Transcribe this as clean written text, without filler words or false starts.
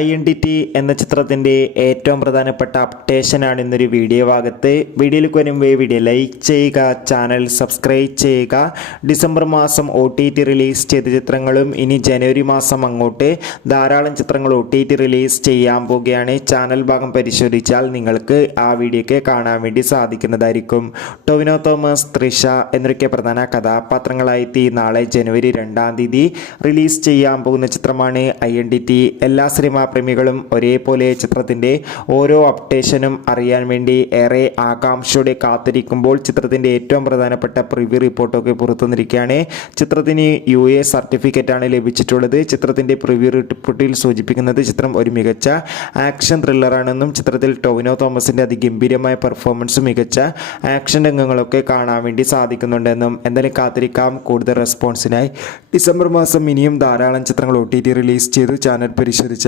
Identity എന്ന ചിത്രത്തിൻ്റെ ഏറ്റവും പ്രധാനപ്പെട്ട അപ്ഡേഷനാണ് ഇന്നൊരു വീഡിയോ ഭാഗത്ത്. വീഡിയോയിലേക്ക് വരുമ്പോൾ വീഡിയോ ലൈക്ക് ചെയ്യുക, ചാനൽ സബ്സ്ക്രൈബ് ചെയ്യുക. ഡിസംബർ മാസം OTT റിലീസ് ചെയ്ത ചിത്രങ്ങളും ഇനി ജനുവരി മാസം അങ്ങോട്ട് ധാരാളം ചിത്രങ്ങൾ OTT റിലീസ് ചെയ്യാൻ പോവുകയാണ്. ചാനൽ ഭാഗം പരിശോധിച്ചാൽ നിങ്ങൾക്ക് ആ വീഡിയോയ്ക്ക് കാണാൻ വേണ്ടി സാധിക്കുന്നതായിരിക്കും. ടൊവിനോ തോമസ്, തൃഷ എന്നൊക്കെ പ്രധാന കഥാപാത്രങ്ങളായി നാളെ ജനുവരി 2-ാം തീയതി റിലീസ് ചെയ്യാൻ പോകുന്ന ചിത്രമാണ് ഐഡന്റിറ്റി. എല്ലാ സിനിമാ പ്രേമികളും ഒരേപോലെ ചിത്രത്തിൻ്റെ ഓരോ അപ്ഡേഷനും അറിയാൻ വേണ്ടി ഏറെ ആകാംക്ഷയോടെ കാത്തിരിക്കുമ്പോൾ ചിത്രത്തിൻ്റെ ഏറ്റവും പ്രധാനപ്പെട്ട പ്രിവ്യൂ റിപ്പോർട്ടൊക്കെ പുറത്തുവന്നിരിക്കുകയാണ്. ചിത്രത്തിന് UA സർട്ടിഫിക്കറ്റാണ് ലഭിച്ചിട്ടുള്ളത്. ചിത്രത്തിൻ്റെ പ്രിവ്യൂ റിപ്പോർട്ടിൽ സൂചിപ്പിക്കുന്നത് ചിത്രം ഒരു മികച്ച ആക്ഷൻ ത്രില്ലറാണെന്നും ചിത്രത്തിൽ ടൊവിനോ തോമസിൻ്റെ അതിഗംഭീരമായ പെർഫോമൻസും മികച്ച ആക്ഷൻ രംഗങ്ങളൊക്കെ കാണാൻ വേണ്ടി സാധിക്കുന്നുണ്ടെന്നും. എന്തായാലും കാത്തിരിക്കാം കൂടുതൽ റെസ്പോൺസിനായി. ഡിസംബർ മാസം ഇനിയും ധാരാളം ചിത്രങ്ങൾ OTT റിലീസ് ചെയ്തു. ചാനൽ പരിശോധിച്ച